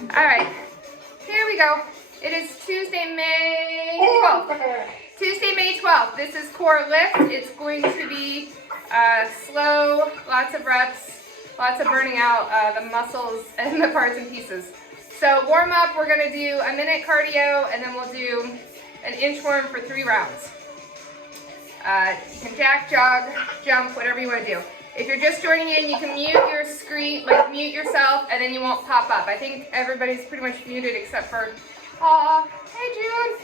All right, here we go. It is Tuesday, May 12th. Tuesday, May 12th. This is CORELIFT. It's going to be slow, lots of reps, lots of burning out the muscles and the parts and pieces. So warm up, we're gonna do a minute cardio, and then we'll do an inchworm for 3 rounds. You can jack, jog, jump, whatever you wanna do. If you're just joining in, you can mute your screen, like mute yourself, and then you won't pop up. I think everybody's pretty much muted except for, aw, hey June,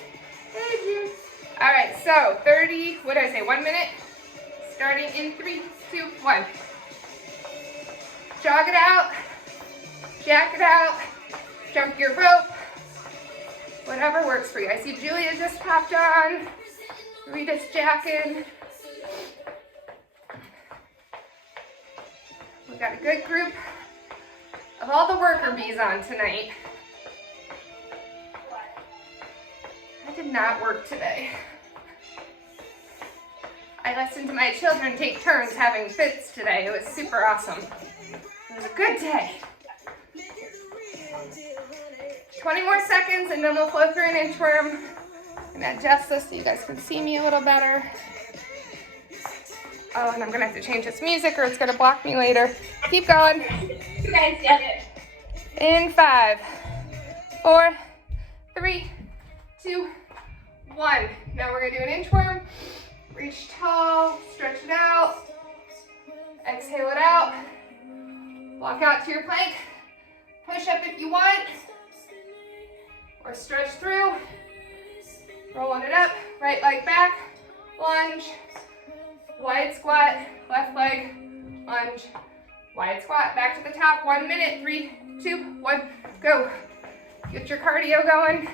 hey June. All right, so 30, what did I say, 1 minute? Starting in 3, 2, 1. Jog it out, jack it out, jump your rope, whatever works for you. I see Julia just popped on, Rita's jacking. We've got a good group of all the worker bees on tonight. I did not work today. I listened to my children take turns having fits today. It was super awesome. It was a good day. 20 more seconds and then we'll flow through an inchworm. I'm gonna adjust this so you guys can see me a little better. Oh, and I'm gonna have to change this music or it's gonna block me later. Keep going. You guys get it. In 5, 4, 3, 2, 1. Now we're gonna do an inchworm. Reach tall, stretch it out. Exhale it out. Walk out to your plank. Push up if you want. Or stretch through. Rolling it up, right leg back, lunge. Wide squat, left leg, lunge, wide squat, back to the top, 1 minute, 3, 2, 1, go. Get your cardio going.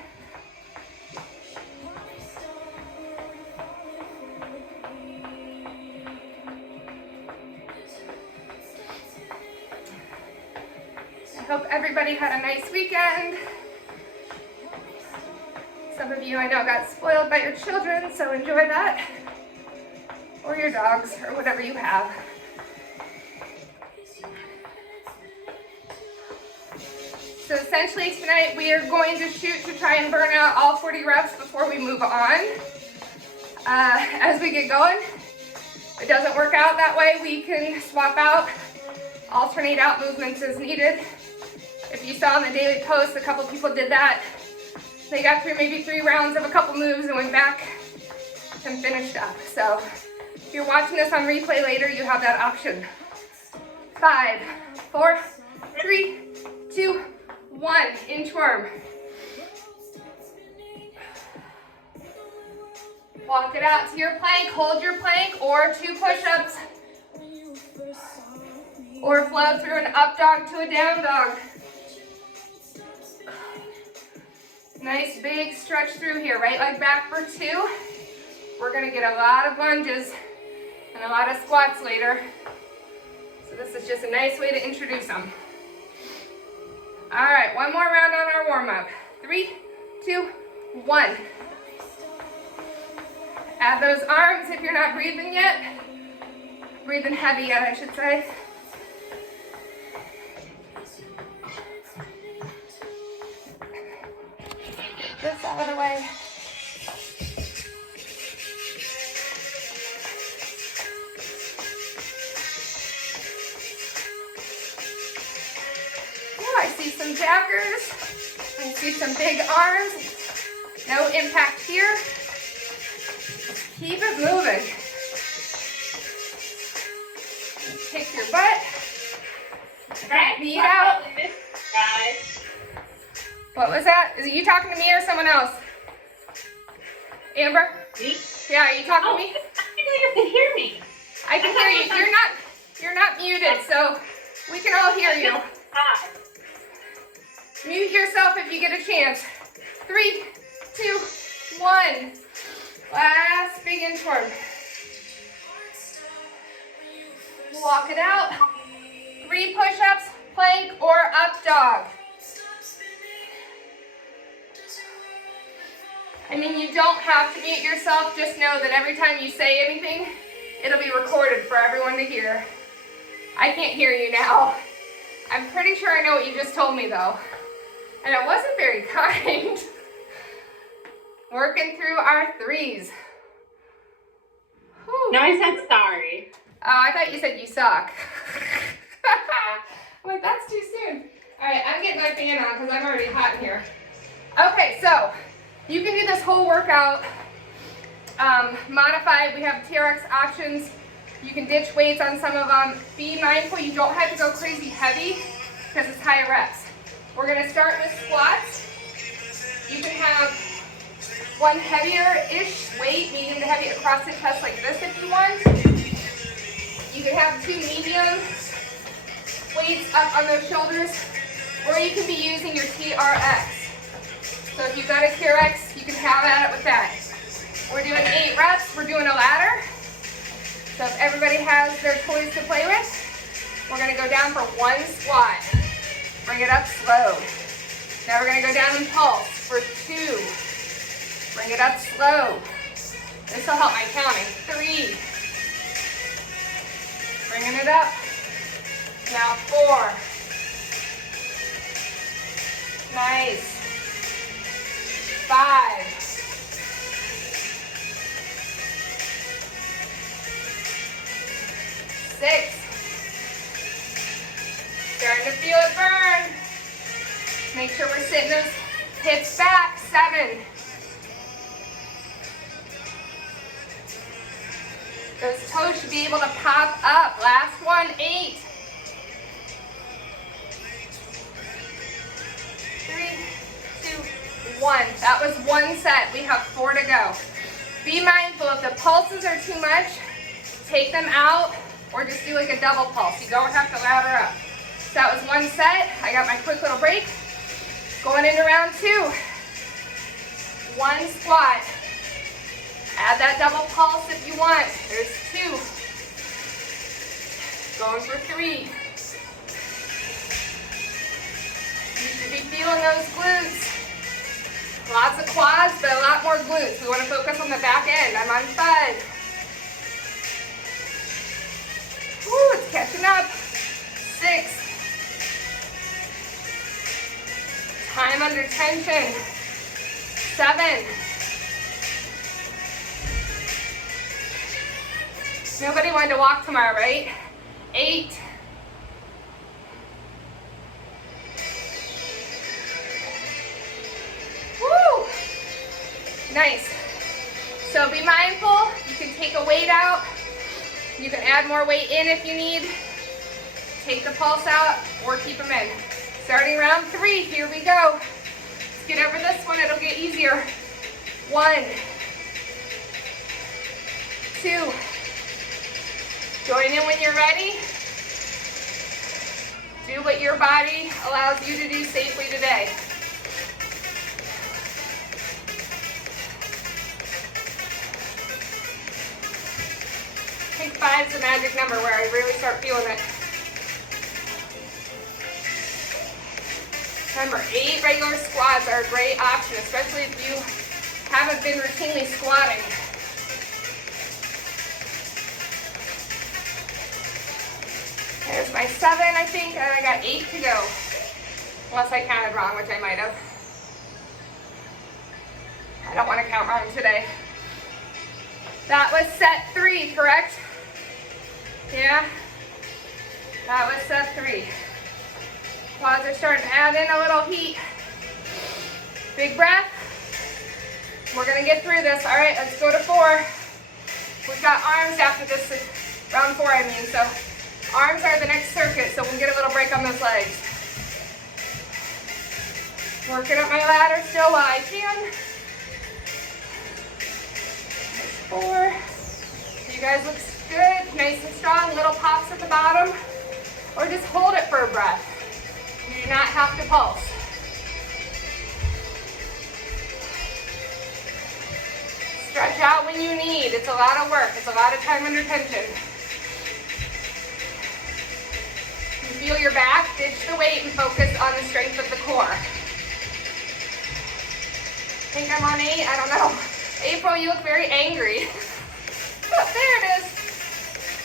I hope everybody had a nice weekend. Some of you I know got spoiled by your children, so enjoy that. Or your dogs, or whatever you have. So essentially tonight we are going to shoot to try and burn out all 40 reps before we move on. As we get going, if it doesn't work out that way, we can swap out, alternate out movements as needed. If you saw in the daily post, a couple people did that. They got through maybe 3 rounds of a couple moves and went back and finished up. So if you're watching this on replay later, you have that option. 5, 4, 3, 2, 1. Inchworm. Walk it out to your plank. Hold your plank or 2 push-ups. Or flow through an up dog to a down dog. Nice big stretch through here. Right leg back for 2. We're going to get a lot of lunges and a lot of squats later. So this is just a nice way to introduce them. All right, 1 more round on our warm-up. 3, 2, 1. Add those arms if you're not breathing yet. Breathing heavy yet, I should say. Get this out of the way. I see some jackers. I see some big arms. No impact here. Keep it moving. Kick your butt. Knee out. What was that? Is it you talking to me or someone else? Amber? Me? Yeah, are you talking to me? I think you can hear me. I can hear you. You're not muted, so we can all hear you. Mute yourself if you get a chance. 3, 2, 1. Last big inchworm. Walk it out. 3 push-ups, plank, or up dog. I mean, you don't have to mute yourself. Just know that every time you say anything, it'll be recorded for everyone to hear. I can't hear you now. I'm pretty sure I know what you just told me though. And it wasn't very kind. Working through our 3s. Whew. No, I said sorry. Oh, I thought you said you suck. I'm like, that's too soon. All right, I'm getting my fan on because I'm already hot in here. Okay, so you can do this whole workout modified. We have TRX options. You can ditch weights on some of them. Be mindful you don't have to go crazy heavy because it's high reps. We're gonna start with squats. You can have one heavier-ish weight, medium to heavy, across the chest like this if you want. You can have 2 medium weights up on those shoulders, or you can be using your TRX. So if you've got a TRX, you can have at it with that. We're doing 8 reps, we're doing a ladder. So if everybody has their toys to play with, we're gonna go down for 1 squat. Bring it up slow. Now we're gonna go down and pulse for 2. Bring it up slow. This will help my counting. 3. Bringing it up. Now 4. Nice. 5. 6. Starting to feel it burn. Make sure we're sitting those hips back. 7. Those toes should be able to pop up. Last one, 8. 3, 2, 1. That was 1 set. We have 4 to go. Be mindful if the pulses are too much, take them out or just do like a double pulse. You don't have to ladder up. So that was 1 set. I got my quick little break. Going into round 2. 1 squat. Add that double pulse if you want. There's 2. Going for 3. You should be feeling those glutes. Lots of quads, but a lot more glutes. We want to focus on the back end. I'm on 5. Woo, it's catching up. 6. Time under tension. 7. Nobody wanted to walk tomorrow, right? 8. Woo! Nice. So be mindful. You can take a weight out. You can add more weight in if you need. Take the pulse out or keep them in. Starting round 3. Here we go. Let's get over this one. It'll get easier. 1. 2. Join in when you're ready. Do what your body allows you to do safely today. I think 5's the magic number where I really start feeling it. Remember, 8 regular squats are a great option, especially if you haven't been routinely squatting. There's my 7, I think, and I got 8 to go. Unless I counted wrong, which I might have. I don't want to count wrong today. That was set 3, correct? Yeah? That was set 3. Quads are starting to add in a little heat. Big breath. We're going to get through this. All right, let's go to 4. We've got arms after this, round 4 I mean, so arms are the next circuit, so we'll get a little break on those legs. Working up my ladder still while I can. 4. You guys look good, nice and strong, little pops at the bottom, or just hold it for a breath. You do not have to pulse. Stretch out when you need. It's a lot of work. It's a lot of time under tension. You feel your back, ditch the weight and focus on the strength of the core. I think I'm on 8, I don't know. April, you look very angry. There it is.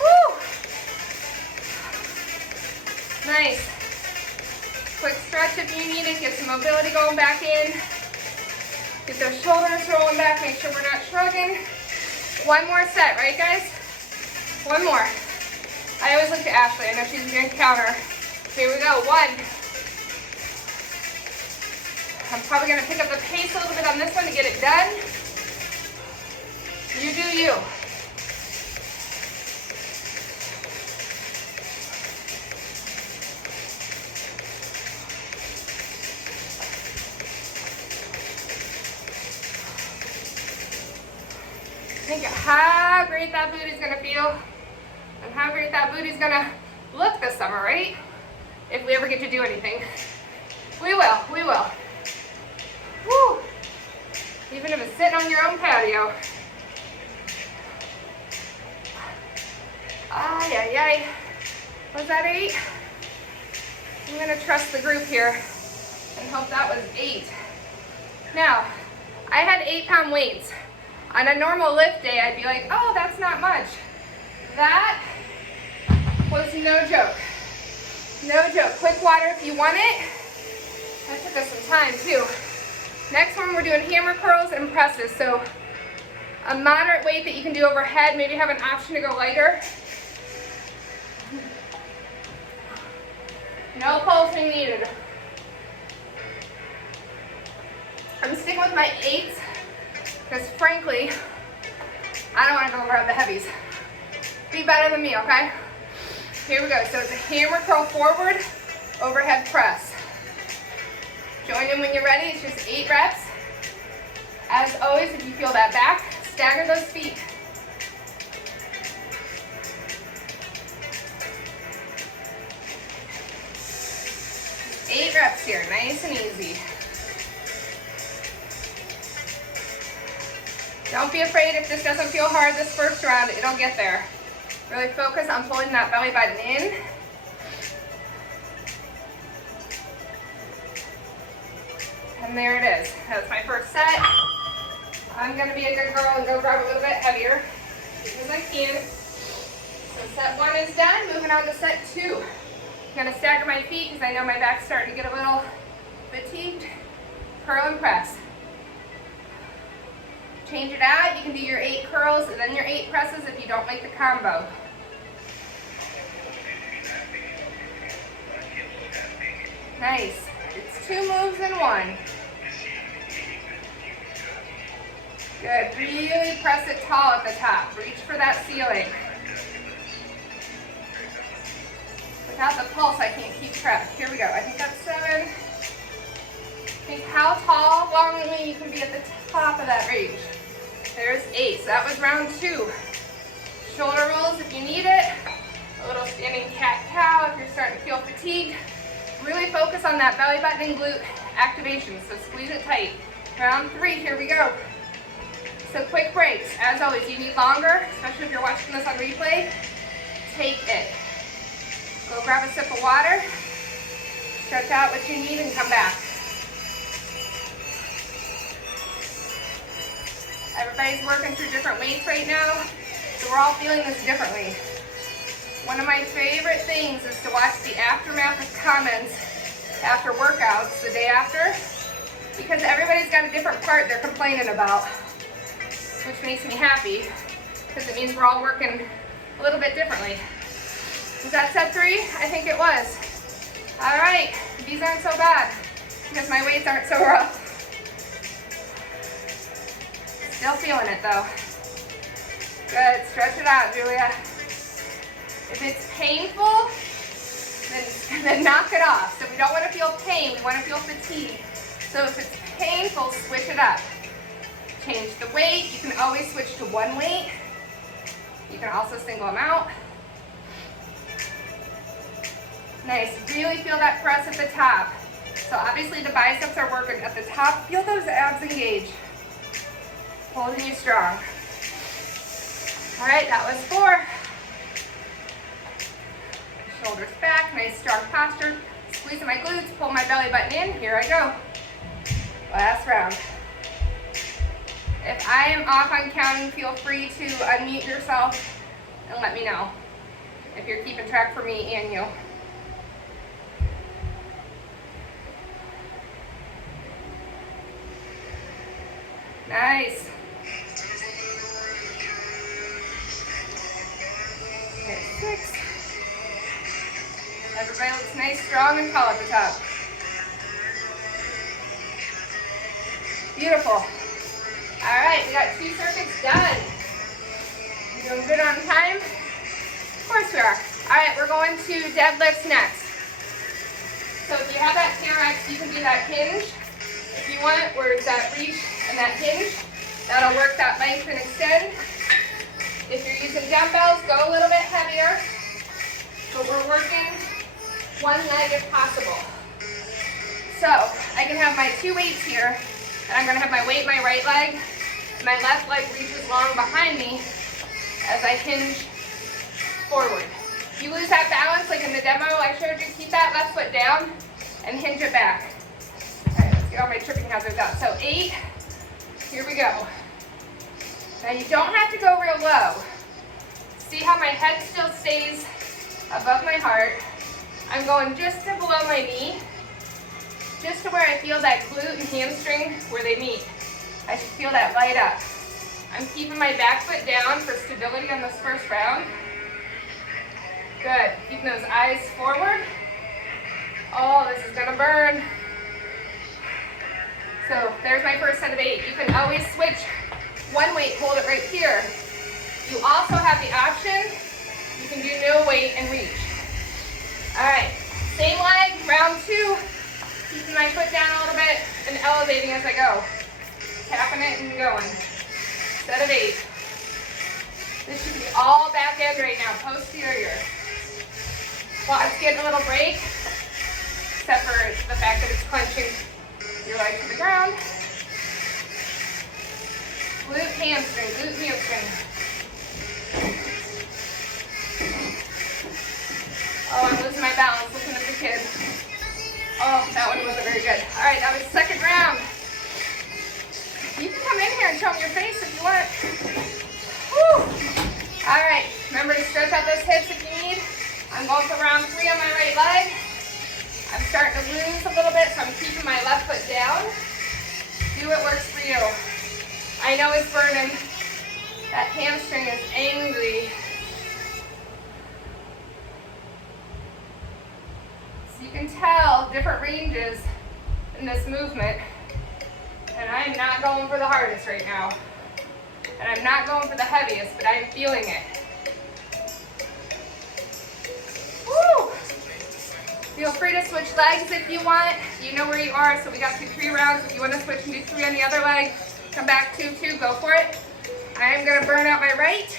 Woo! Nice. Quick stretch if you need it. Get some mobility going back in. Get those shoulders rolling back. Make sure we're not shrugging. One more set, right guys? One more. I always look to Ashley. I know she's going to counter. Here we go. One. I'm probably going to pick up the pace a little bit on this one to get it done. You do you. Think of how great that booty's gonna feel and how great that booty's gonna look this summer, right? If we ever get to do anything. We will, we will. Woo! Even if it's sitting on your own patio. Ay, ay, ay. Was that 8? I'm gonna trust the group here and hope that was 8. Now, I had 8-pound weights. On a normal lift day, I'd be like, oh, that's not much. That was no joke. No joke. Quick water if you want it. That took us some time too. Next one, we're doing hammer curls and presses. So a moderate weight that you can do overhead. Maybe have an option to go lighter. No pulsing needed. I'm sticking with my 8s. Because frankly, I don't want to go grab the heavies. Be better than me, okay? Here we go. So it's a hammer curl forward, overhead press. Join in when you're ready. It's just 8 reps. As always, if you feel that back, stagger those feet. Eight reps here, nice and easy. Don't be afraid if this doesn't feel hard this first round, it'll get there. Really focus on pulling that belly button in. And there it is. That's my first set. I'm gonna be a good girl and go grab a little bit heavier because I can. So set 1 is done, moving on to set 2. I'm gonna stagger my feet because I know my back's starting to get a little fatigued. Curl and press. Change it out. You can do your 8 curls and then your 8 presses if you don't like the combo. Nice. It's 2 moves in 1. Good. Really press it tall at the top. Reach for that ceiling. Without the pulse, I can't keep track. Here we go. I think that's 7. Think how tall, longly you can be at the top of that range. There's 8. So that was round 2. Shoulder rolls if you need it. A little standing cat-cow if you're starting to feel fatigued. Really focus on that belly button and glute activation. So squeeze it tight. Round 3. Here we go. So quick breaks. As always, you need longer, especially if you're watching this on replay. Take it. Go grab a sip of water. Stretch out what you need and come back. Everybody's working through different weights right now, so we're all feeling this differently. One of my favorite things is to watch the aftermath of comments after workouts the day after, because everybody's got a different part they're complaining about, which makes me happy, because it means we're all working a little bit differently. Was that set 3? I think it was. All right, these aren't so bad, because my weights aren't so rough. Still feeling it though. Good, stretch it out, Julia. If it's painful, then knock it off. So we don't want to feel pain, we want to feel fatigue. So if it's painful, switch it up. Change the weight, you can always switch to 1 weight. You can also single them out. Nice, really feel that press at the top. So obviously the biceps are working at the top. Feel those abs engage. Holding you strong. All right, that was 4. Shoulders back, nice strong posture. Squeezing my glutes, pull my belly button in. Here I go. Last round. If I am off on counting, feel free to unmute yourself and let me know if you're keeping track for me and you. Nice. Okay, 6. Everybody looks nice, strong, and tall at the top. Beautiful. All right, we got 2 circuits done. You doing good on time? Of course we are. All right, we're going to deadlifts next. So if you have that TRX, you can do that hinge. If you want, where it's that reach and that hinge, that'll work that length and extend. If you're using dumbbells, go a little bit heavier. But we're working one leg if possible. So I can have my 2 weights here, and I'm gonna have my weight my right leg. My left leg reaches long behind me as I hinge forward. If you lose that balance, like in the demo I showed you, keep that left foot down and hinge it back. All right, let's get all my tripping hazards out. So 8, here we go. Now you don't have to go real low. See how my head still stays above my heart. I'm going just to below my knee, just to where I feel that glute and hamstring where they meet. I should feel that light up. I'm keeping my back foot down for stability on this first round. Good, keeping those eyes forward. Oh, this is gonna burn. So there's my first set of 8. You can always switch one weight, hold it right here. You also have the option, you can do no weight and reach. All right, same leg, round 2. Keeping my foot down a little bit and elevating as I go. Tapping it and going. Set of 8. This should be all back end right now, posterior. Quads getting a little break, except for the fact that it's clenching your leg to the ground. Glute hamstring, glute hamstring. Oh, I'm losing my balance looking at the kid. Oh, that one wasn't very good. All right, that was second round. You can come in here and show me your face if you want. Woo. All right, remember to stretch out those hips if you need. I'm going for round 3 on my right leg. I'm starting to lose a little bit, so I'm keeping my left foot down. Do what works for you. I know it's burning. That hamstring is angry. So you can tell different ranges in this movement. And I'm not going for the hardest right now. And I'm not going for the heaviest, but I'm feeling it. Woo! Feel free to switch legs if you want. You know where you are, so we got through 3 rounds. If you want to switch and do 3 on the other leg, come back 2, go for it. I am going to burn out my right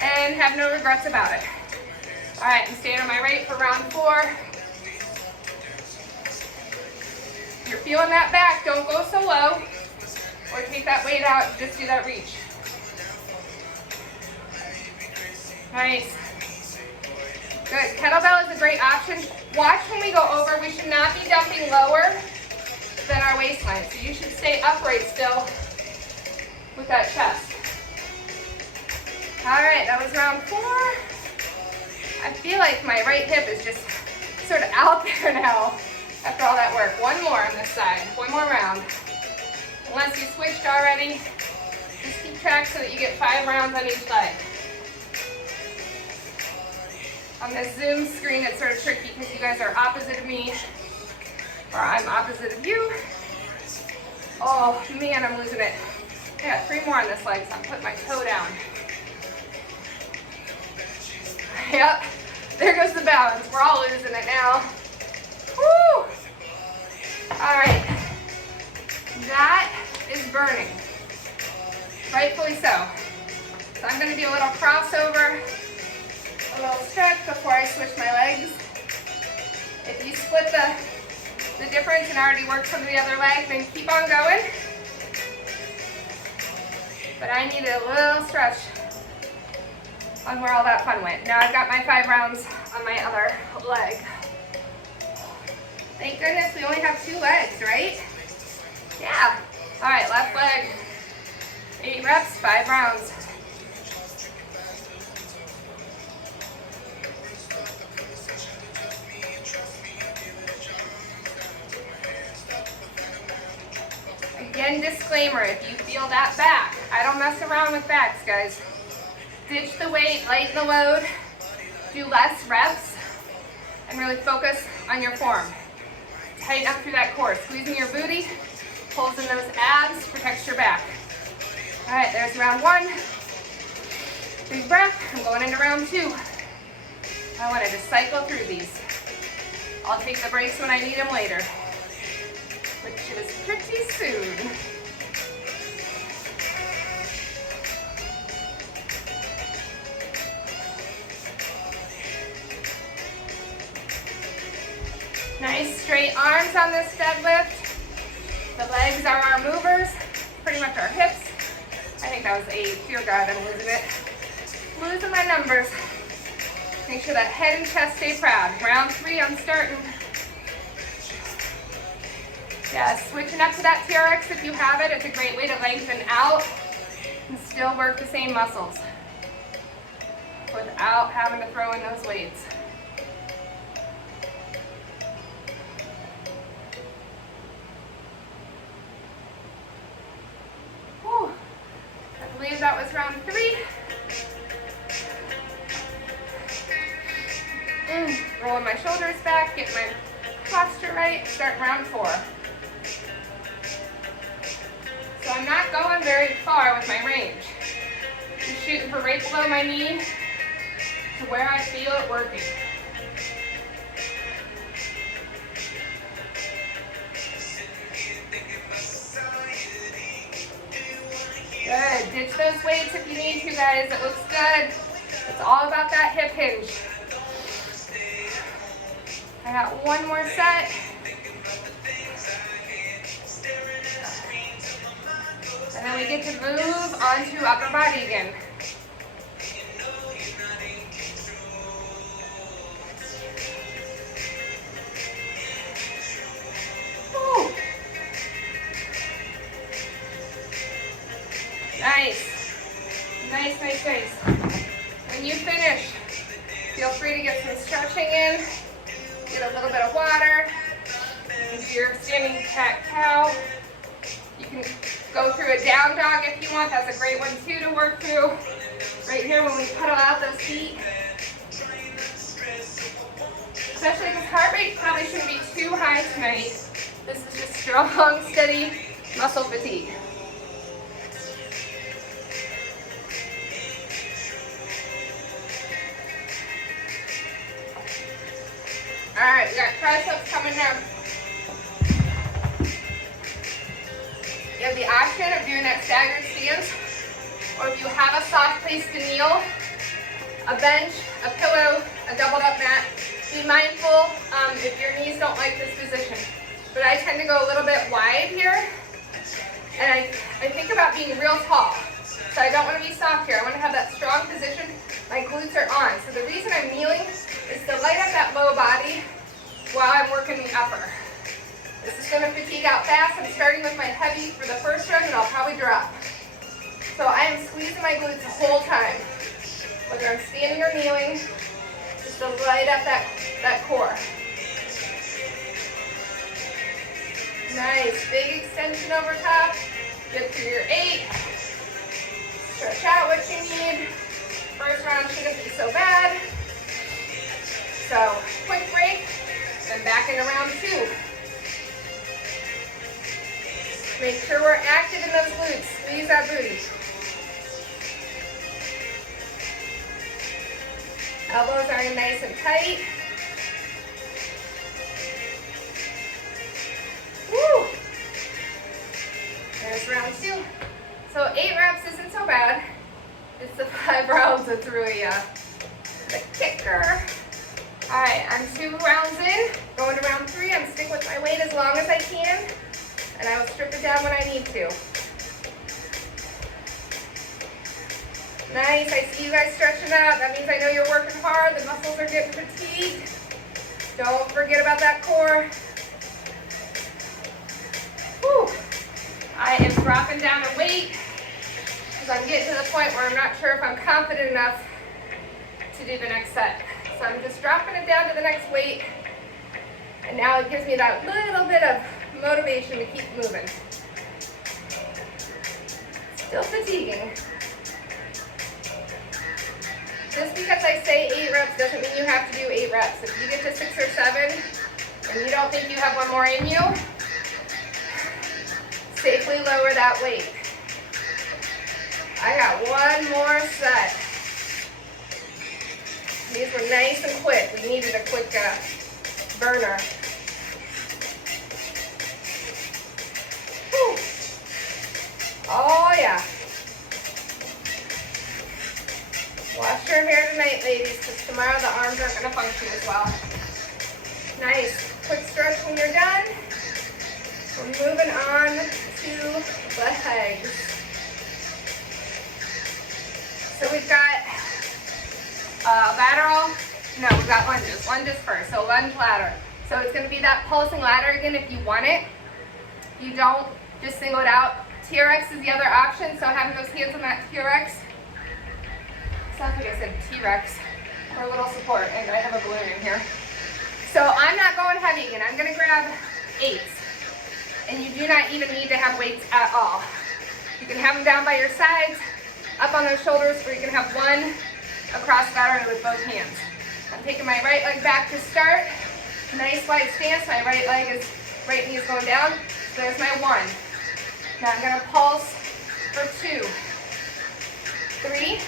and have no regrets about it. All right, I'm staying on my right for round 4. If you're feeling that back, don't go so low or take that weight out and just do that reach. Nice. Good. Kettlebell is a great option. Watch when we go over. We should not be dumping lower than our waistline. So you should stay upright still with that chest. All right, that was round 4. I feel like my right hip is just sort of out there now after all that work. One more on this side. One more round. Unless you switched already, just keep track so that you get 5 rounds on each leg. On this Zoom screen, it's sort of tricky because you guys are opposite of me, or I'm opposite of you. Oh man, I'm losing it. I got 3 more on this leg, so I'm putting my toe down. Yep, there goes the balance. We're all losing it now. Woo! All right, that is burning. Rightfully so. So I'm going to do a little crossover, a little stretch before I switch my legs. If you split the difference and already worked some of the other leg, then keep on going. But I needed a little stretch on where all that fun went. Now I've got my 5 rounds on my other leg. Thank goodness we only have 2 legs, right? Yeah. All right, left leg. 8 reps, 5 rounds. Again, disclaimer, if you feel that back, I don't mess around with backs, guys. Ditch the weight, lighten the load, do less reps, and really focus on your form. Tighten up through that core, squeezing your booty, pulls in those abs, protects your back. All right, there's round one. Big breath, I'm going into round two. I want to just cycle through these. I'll take the breaks when I need them later, which is pretty soon. Nice straight arms on this deadlift. The legs are our movers, pretty much our hips. I think that was 8. Dear God, I'm losing it. Losing my numbers. Make sure that head and chest stay proud. Round 3, I'm starting. Yeah, switching up to that TRX if you have it. It's a great way to lengthen out and still work the same muscles without having to throw in those weights. Whew. I believe that was round 3. Rolling my shoulders back, get my posture right, start round 4. So I'm not going very far with my range. Just shooting for right below my knee to where I feel it working. Good, ditch those weights if you need to, guys. It looks good. It's all about that hip hinge. I got one more set. And then we get to move onto upper body again. Woo. Nice. Nice, nice, nice. When you finish, feel free to get some stretching in. Get a little bit of water. If you're standing cat-cow, you can go through a down dog if you want. That's a great one too to work through. Right here when we pedal out those feet. Especially because heart rate probably shouldn't be too high tonight. This is just strong, steady muscle fatigue. All right, we got triceps coming down. You have the option of doing that staggered stance, or if you have a soft place to kneel, a bench, a pillow, a doubled up mat. Be mindful if your knees don't like this position. But I tend to go a little bit wide here, and I think about being real tall. So I don't want to be soft here. I want to have that strong position. My glutes are on. So the reason I'm kneeling is to light up that low body while I'm working the upper. This is going to fatigue out fast. I'm starting with my heavy for the first run, and I'll probably drop. So I am squeezing my glutes the whole time, whether I'm standing or kneeling, just to light up that core. Nice, big extension over top. Get through your 8. Stretch out what you need. First round shouldn't be so bad. So, quick break, then back into round 2. Make sure we're active in those glutes. Squeeze that booty. Elbows are nice and tight. Woo! There's round 2. So 8 reps isn't so bad. It's the 5 rounds that's really the kicker. All right, I'm 2 rounds in. Going to round 3. I'm sticking with my weight as long as I can, and I will strip it down when I need to. Nice, I see you guys stretching out. That means I know you're working hard. The muscles are getting fatigued. Don't forget about that core. Whew. I am dropping down the weight because I'm getting to the point where I'm not sure if I'm confident enough to do the next set. So I'm just dropping it down to the next weight, and now it gives me that little bit of motivation to keep moving. Still fatiguing. Just because I say 8 reps doesn't mean you have to do 8 reps. If you get to 6 or 7 and you don't think you have one more in you, safely lower that weight. I got one more set. These were nice and quick. We needed a quick burner. Whew. Oh yeah. Wash your hair tonight, ladies, because tomorrow the arms aren't going to function as well. Nice. Quick stretch when you're done. We're moving on to the legs. So we've got lateral. No, we've got lunges. Lunges first. So lunge ladder. So it's going to be that pulsing ladder again if you want it. You don't, just single it out. TRX is the other option. So having those hands on that TRX. Sounds like I said T-Rex for a little support, and I have a balloon in here. So I'm not going heavy again. I'm going to grab 8s. And you do not even need to have weights at all. You can have them down by your sides, up on those shoulders, or you can have one across laterally with both hands. I'm taking my right leg back to start. Nice wide stance. My right knee is going down. So there's my 1. Now I'm going to pulse for 2, 3,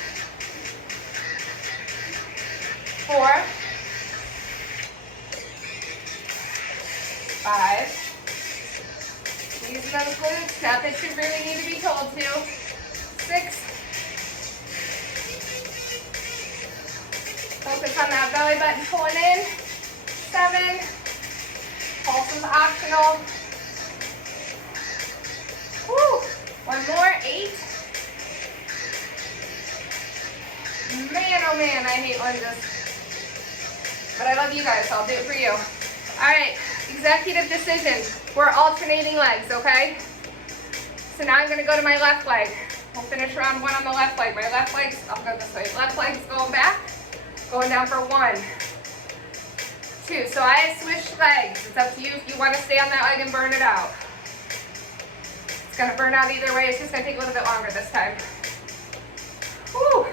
4, 5. Using those glutes, not that you really need to be told to. 6. Focus on that belly button pulling in. 7. Pulse is optional. Woo! 1 more. 8. Man, oh man, I hate lunges. But I love you guys, so I'll do it for you. All right, executive decision. We're alternating legs, okay? So now I'm going to go to my left leg. We'll finish round 1 on the left leg. My left leg's, I'll go this way. Left leg's going back, going down for 1, 2. So I switched legs. It's up to you if you want to stay on that leg and burn it out. It's going to burn out either way. It's just going to take a little bit longer this time. Woo!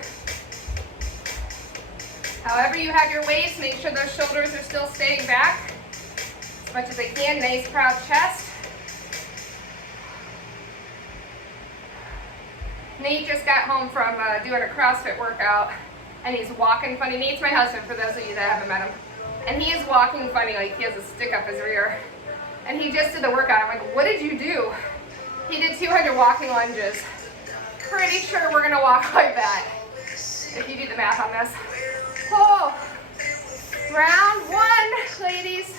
However you have your weights, make sure those shoulders are still staying back as much as they can. Nice proud chest. Nate just got home from doing a CrossFit workout, and he's walking funny. Nate's my husband, for those of you that haven't met him. And he is walking funny, like he has a stick up his rear. And he just did the workout. I'm like, what did you do? He did 200 walking lunges. Pretty sure we're gonna walk like that, if you do the math on this. Oh, round 1, ladies.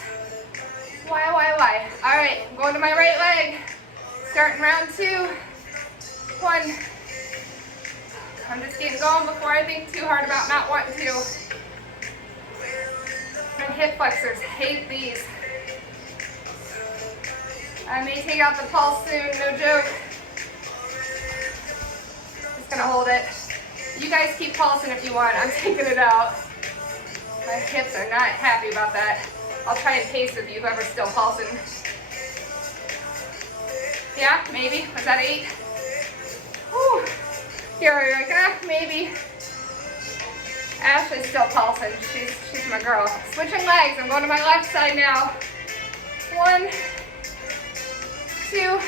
Why? All right, I'm going to my right leg. Starting round 2. 1. I'm just getting going before I think too hard about not wanting to. My hip flexors hate these. I may take out the pulse soon, no joke. Just gonna hold it. You guys keep pulsing if you want. I'm taking it out. My hips are not happy about that. I'll try and pace with you, whoever's still pulsing. Yeah, maybe. Was that 8? Whew. Here we go. Maybe. Ashley's still pulsing. She's my girl. Switching legs. I'm going to my left side now. 1, 2.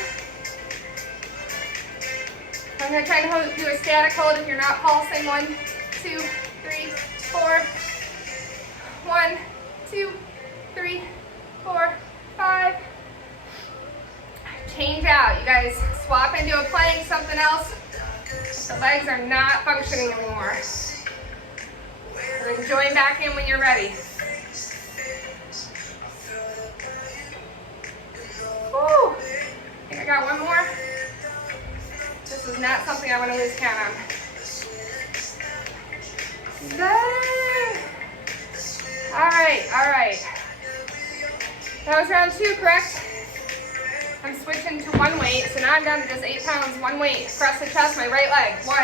I'm going to try and do a static hold if you're not pulsing. 1, 2, 3, 4. 1, 2, 3, 4, 5. Change out. You guys swap into a plank, something else. The legs are not functioning anymore. Then join back in when you're ready. Woo! I think I got 1 more. This is not something I want to lose count on. Dang. All right. That was round 2, correct? I'm switching to 1 weight, so now I'm down to just 8 pounds, 1 weight. Press the chest, my right leg. 1.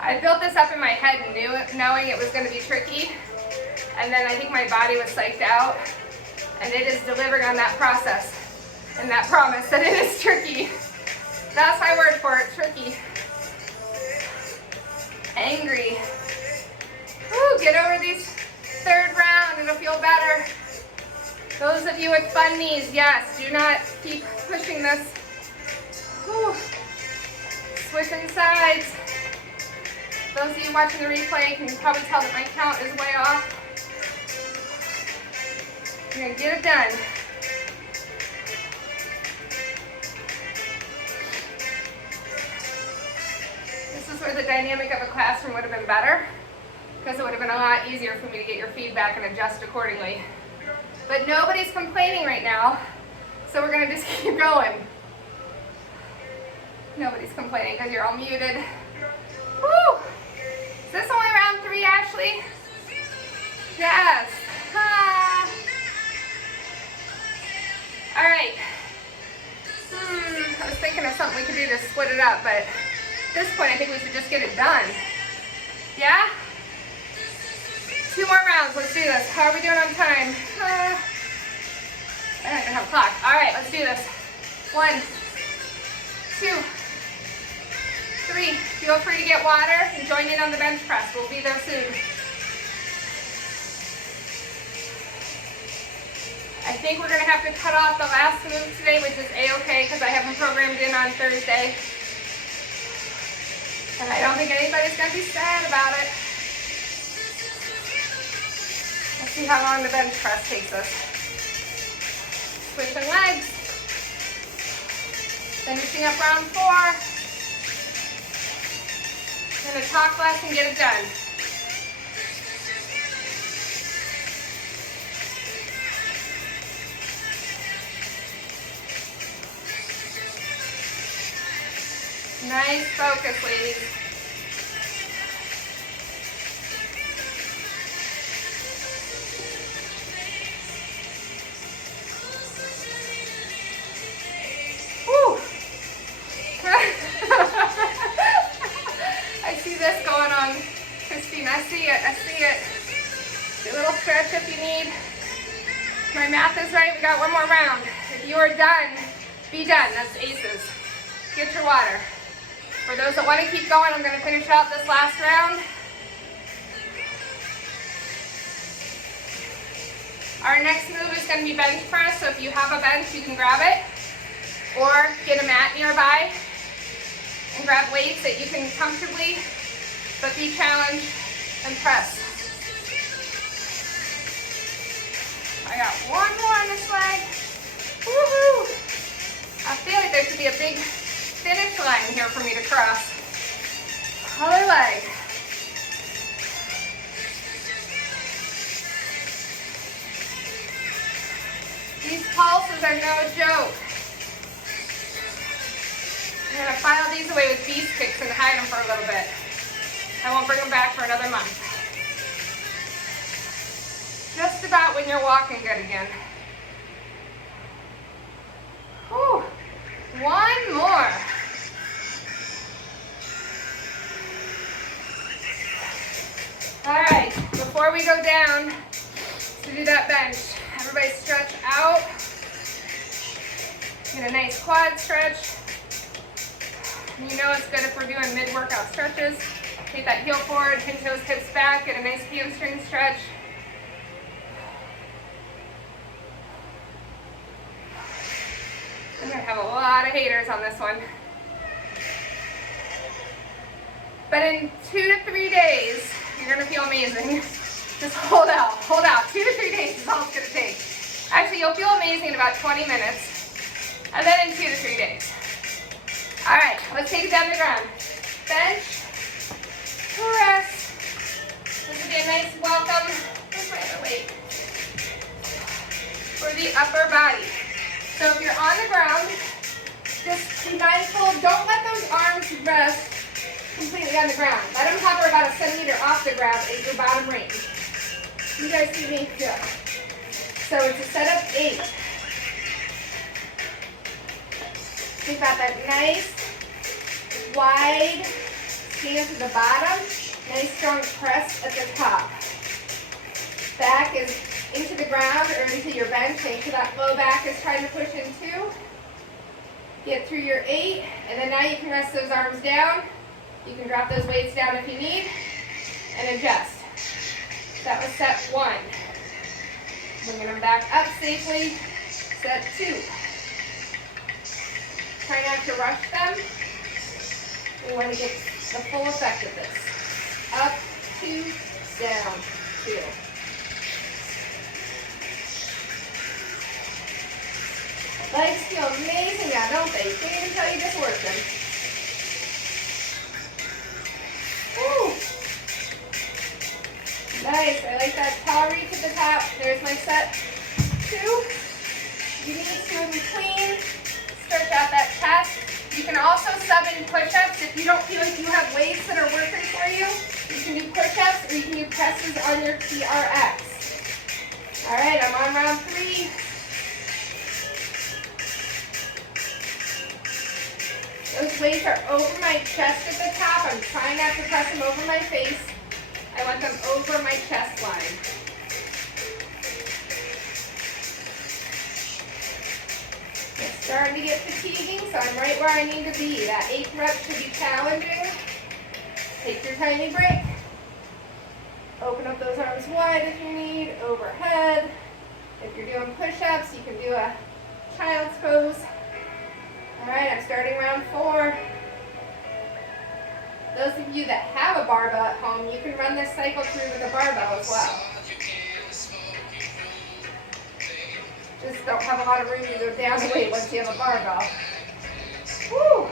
I built this up in my head knowing it was going to be tricky, and then I think my body was psyched out. And it is delivering on that process and that promise that it is tricky. That's my word for it, tricky. Angry. Woo, get over these third round, it'll feel better. Those of you with fun knees, yes, do not keep pushing this. Woo. Switching sides. Those of you watching the replay can probably tell that my count is way off. You're gonna get it done. This is where the dynamic of a classroom would have been better, because it would have been a lot easier for me to get your feedback and adjust accordingly. But nobody's complaining right now, so we're gonna just keep going. Nobody's complaining because you're all muted. Woo! Is this only round 3, Ashley? Yes. Ah. All right. I was thinking of something we could do to split it up, but at this point I think we should just get it done. Yeah? 2 more rounds. Let's do this. How are we doing on time? I don't even have a clock. All right, let's do this. 1, 2, 3. Feel free to get water and join in on the bench press. We'll be there soon. I think we're going to have to cut off the last move today, which is A-okay because I have them programmed in on Thursday. And I don't think anybody's going to be sad about it. Let's see how long the bench press takes us. Switching legs. Finishing up round 4. Gonna talk less and get it done. Nice focus, ladies. Woo! I see this going on, Christine. I see it. I see it. Do a little stretch if you need. My math is right. We got 1 more round. If you are done, be done. That's aces. Get your water. For those that want to keep going, I'm going to finish out this last round. Our next move is going to be bench press. So if you have a bench, you can grab it. Or get a mat nearby and grab weights that you can comfortably but be challenged and press. I got 1 more on this leg. Woohoo! I feel like there should be a big finish line here for me to cross. Other leg. These pulses are no joke. I'm going to file these away with beast picks and hide them for a little bit. I won't bring them back for another month. Just about when you're walking good again. Whew. 1 more. All right, before we go down to do that bench, everybody stretch out. Get a nice quad stretch. You know it's good if we're doing mid-workout stretches. Take that heel forward, pinch those hips back, get a nice hamstring stretch. I'm gonna have a lot of haters on this one. But in 2 to 3 days, you're gonna feel amazing. Just hold out, hold out. 2 to 3 days is all it's gonna take. Actually, you'll feel amazing in about 20 minutes, and then in 2 to 3 days. All right, let's take it down to the ground. Bench, press. This will be a nice welcome. Where's my other weight? For the upper body. So if you're on the ground, just be mindful. Don't let those arms rest completely on the ground. Let them hover about 1 centimeter off the ground at your bottom range. You guys see me? Yeah. So it's a set of 8. We've got that nice, wide stance at the bottom. Nice strong press at the top. Back is into the ground or into your bench. Make sure that low back is trying to push in too. Get through your 8, and then now you can rest those arms down. You can drop those weights down if you need, and adjust. That was set 1. Bringing them back up safely. Set 2. Try not to rush them. We want to get the full effect of this. Up, 2, down, 2. Legs feel amazing now, don't they? You can't even tell you just worked them. Woo! Nice, I like that tall reach at the top. There's my set 2. You need to, in between, stretch out that chest. You can also sub in push-ups. If you don't feel like you have weights that are working for you, you can do push-ups or you can do presses on your TRX. All right, I'm on round 3. Those weights are over my chest at the top. I'm trying not to press them over my face. I want them over my chest line. It's starting to get fatiguing, so I'm right where I need to be. That 8th rep should be challenging. Take your tiny break. Open up those arms wide if you need, overhead. If you're doing push-ups, you can do a child's pose. All right, I'm starting round 4. Those of you that have a barbell at home, you can run this cycle through with a barbell as well. Just don't have a lot of room to go down the weight once you have a barbell. Woo!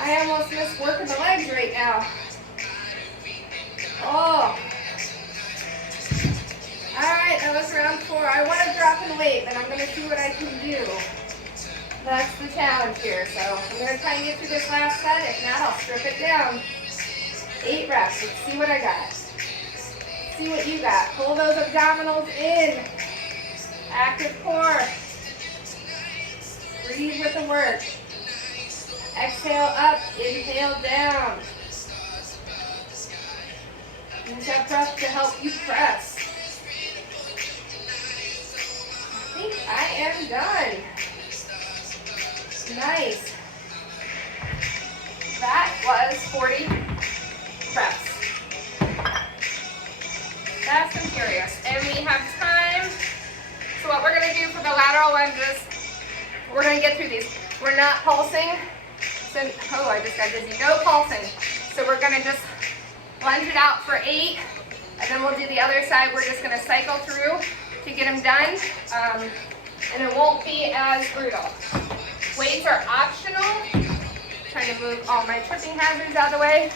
I almost missed working the legs right now. Oh. Alright, that was round 4. I want to drop in weight, but I'm going to see what I can do. That's the challenge here. So I'm going to try and get through this last set. If not, I'll strip it down. 8 reps. Let's see what I got. See what you got. Pull those abdominals in. Active core. Breathe with the work. Exhale up, inhale down. Use that breath to help you press. I think I am done. Nice. That was 40 reps. Fast and furious. And we have time. So what we're going to do for the lateral lunges, we're going to get through these. We're not pulsing. So, oh, I just got dizzy. No pulsing. So we're going to just lunge it out for 8. And then we'll do the other side. We're just going to cycle through to get them done. And it won't be as brutal. Weights are optional. Trying to move all my tripping hazards out of the way.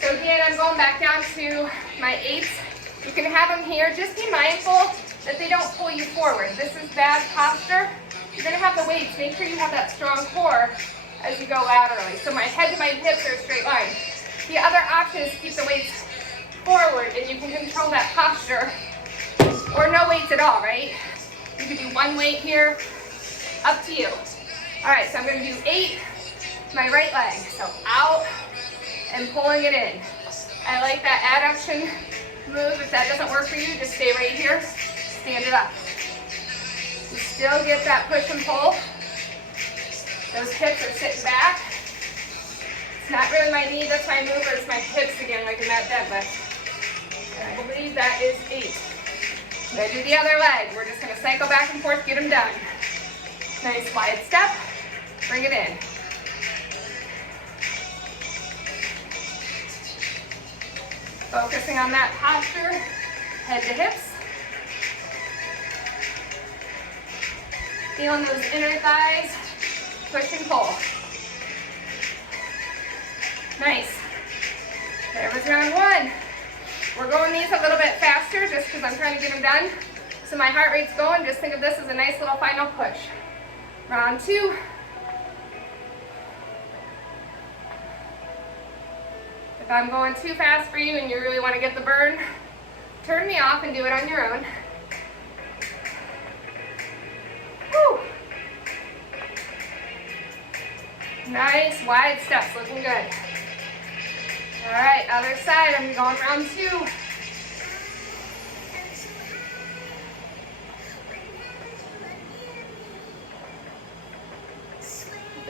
So again, I'm going back down to my 8s. You can have them here. Just be mindful that they don't pull you forward. This is bad posture. You're going to have the weights. Make sure you have that strong core as you go laterally. So my head to my hips are a straight line. The other option is to keep the weights forward, and you can control that posture. Or no weights at all, right? You can do 1 weight here. Up to you. All right, so I'm going to do 8, my right leg. So out and pulling it in. I like that adduction move. If that doesn't work for you, just stay right here. Stand it up. You still get that push and pull. Those hips are sitting back. It's not really my knee that's my mover, it's my hips again, like in that deadlift. And I believe that is 8. I'm going to do the other leg. We're just going to cycle back and forth, get them done. Nice wide step. Bring it in. Focusing on that posture, head to hips. Feeling those inner thighs, push and pull. Nice. There was round 1. We're going these a little bit faster just because I'm trying to get them done. So my heart rate's going. Just think of this as a nice little final push. Round 2. If I'm going too fast for you and you really want to get the burn, turn me off and do it on your own. Woo. Nice wide steps, looking good. right, other side. I'm going round 2.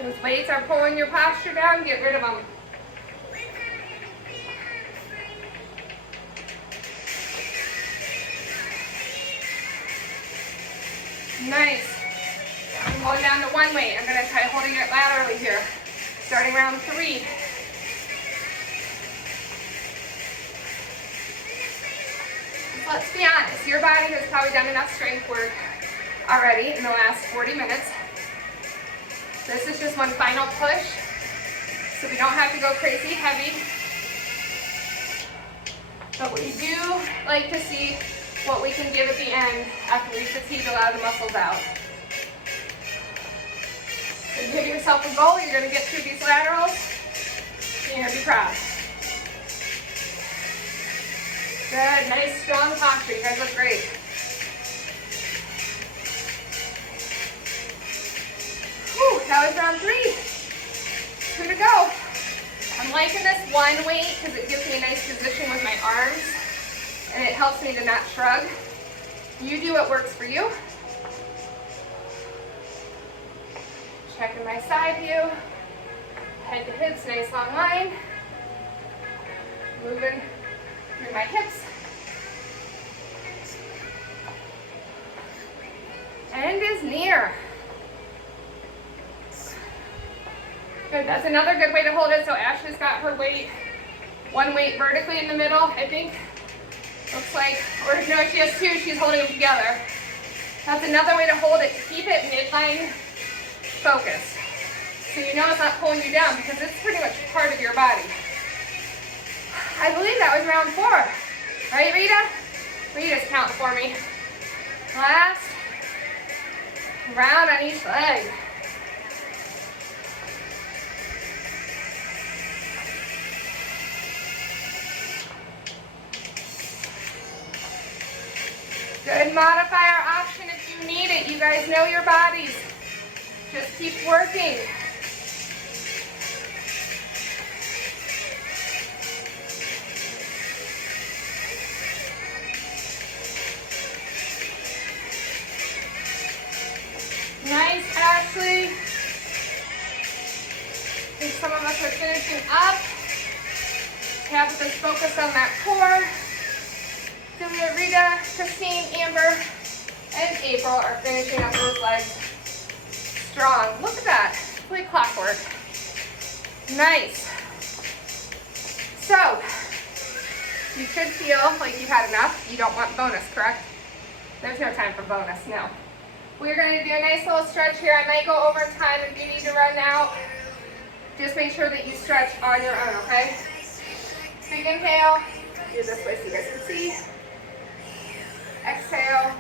Those weights are pulling your posture down. Get rid of them. Nice. I'm going down to 1 weight. I'm going to try holding it laterally here. Starting round 3. Let's be honest, your body has probably done enough strength work already in the last 40 minutes. This is just one final push, so we don't have to go crazy heavy. But we do like to see what we can give at the end after we fatigue a lot of the muscles out. So you give yourself a goal, you're going to get through these laterals, and you're going to be proud. Good, nice strong posture. You guys look great. Whew, that was round 3. 2 to go. I'm liking this 1 weight because it gives me a nice position with my arms and it helps me to not shrug. You do what works for you. Checking my side view. Head to hips, nice long line. Moving through my hips. End is near. Good, that's another good way to hold it. So Ashley's got her weight, 1 weight vertically in the middle, I think. Looks like, or no, she has 2, she's holding them together. That's another way to hold it, to keep it midline focused. So you know it's not pulling you down because it's pretty much part of your body. I believe that was round 4. Right, Rita? Rita's counting for me. Last round on each leg. Good modifier option if you need it. You guys know your bodies. Just keep working. Nice, Ashley. I think some of us are finishing up. Tabitha's focused on that core. Julia, Rita, Christine, Amber, and April are finishing up those legs strong. Look at that. It's like clockwork. Nice. So, you should feel like you've had enough. You don't want bonus, correct? There's no time for bonus, no. We're going to do a nice little stretch here. I might go over time if you need to run out. Just make sure that you stretch on your own, okay? Big inhale. Do this way so you guys can see. Exhale.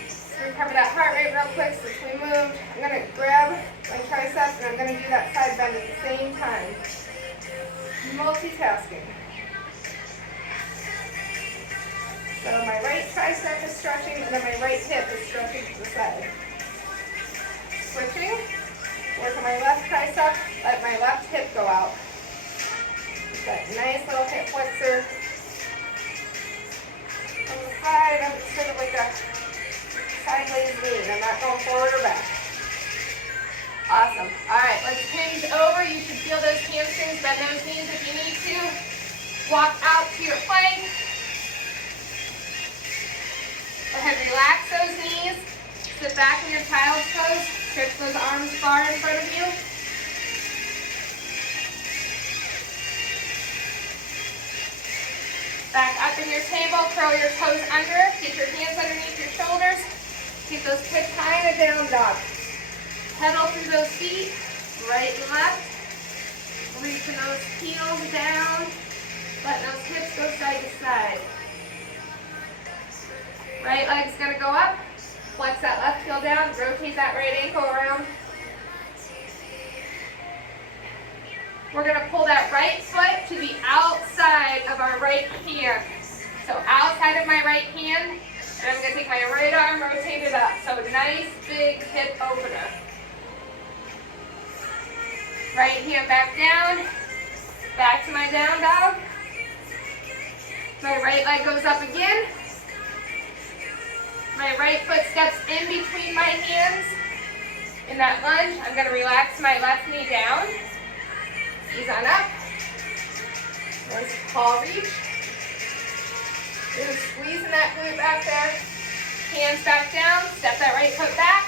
So recover that heart rate real quick since we moved. I'm going to grab my tricep and I'm going to do that side bend at the same time. Multitasking. So my right tricep is stretching and then my right hip is stretching to the side. Switching. Work on my left tricep. Let my left hip go out. That nice little hip flexor. On the side, I'm sort of like a sideways lean. I'm not going forward or back. Awesome. All right, let's hinge over. You should feel those hamstrings. Bend those knees if you need to. Walk out to your plank. Go ahead, relax those knees. Sit back in your child's pose. Stretch those arms far in front of you. Back up in your table, curl your toes under, get your hands underneath your shoulders, keep those hips high in a down dog. Pedal through those feet, right and left, reaching those heels down, letting those hips go side to side. Right leg's gonna go up, flex that left heel down, rotate that right ankle around. We're going to pull that right foot to the outside of our right hand. So outside of my right hand, and I'm going to take my right arm, rotate it up. So nice big hip opener. Right hand back down, Back to my down dog. My right leg goes up again. My right foot steps in between my hands. In that lunge, I'm going to relax my left knee down. Ease on up. Nice paw reach. Really squeezing that glute back there. Hands back down. Step that right foot back.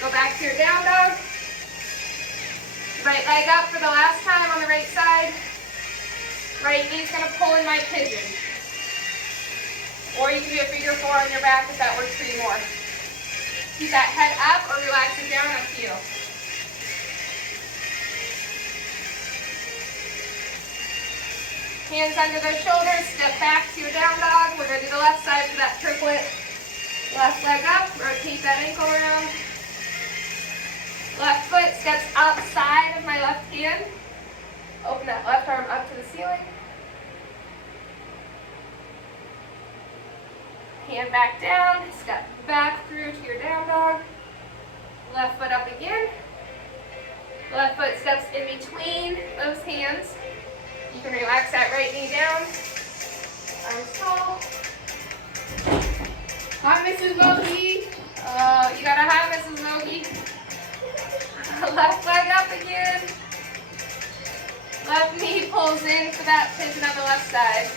Go back to your down dog. Right leg up for the last time on the right side. Right knee's going to pull in my pigeon. Or you can do a figure four on your back if that works for you more. Keep that head up or relax it down, up to you. Hands under the shoulders, step back to your down dog. We're going to do the left side for that triplet. Left leg up, rotate that ankle around. Left foot steps outside of my left hand. Open that left arm up to the ceiling. Hand back down, step back through to your down dog. Left foot up again. Left foot steps in between those hands. You can relax that right knee down. Arms tall. Hi, Mrs. Logie. You got a hi, Mrs. Logie. Left leg up again. Left knee pulls in for that pigeon on the left side.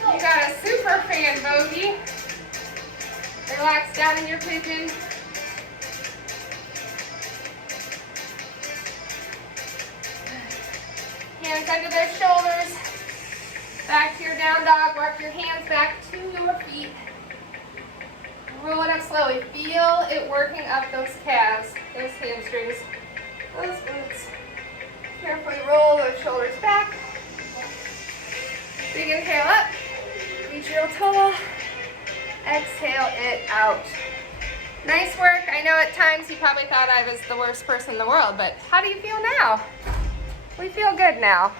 You got a super fan, Bogey. Relax down in your pigeon. Hands under their shoulders. Back to your down dog. Walk your hands back to your feet. Roll it up slowly. Feel it working up those calves, those hamstrings, those glutes. Carefully roll those shoulders back. Big inhale up. Reach real tall. Exhale it out. Nice work. I know at times you probably thought I was the worst person in the world, but how do you feel now? We feel good now.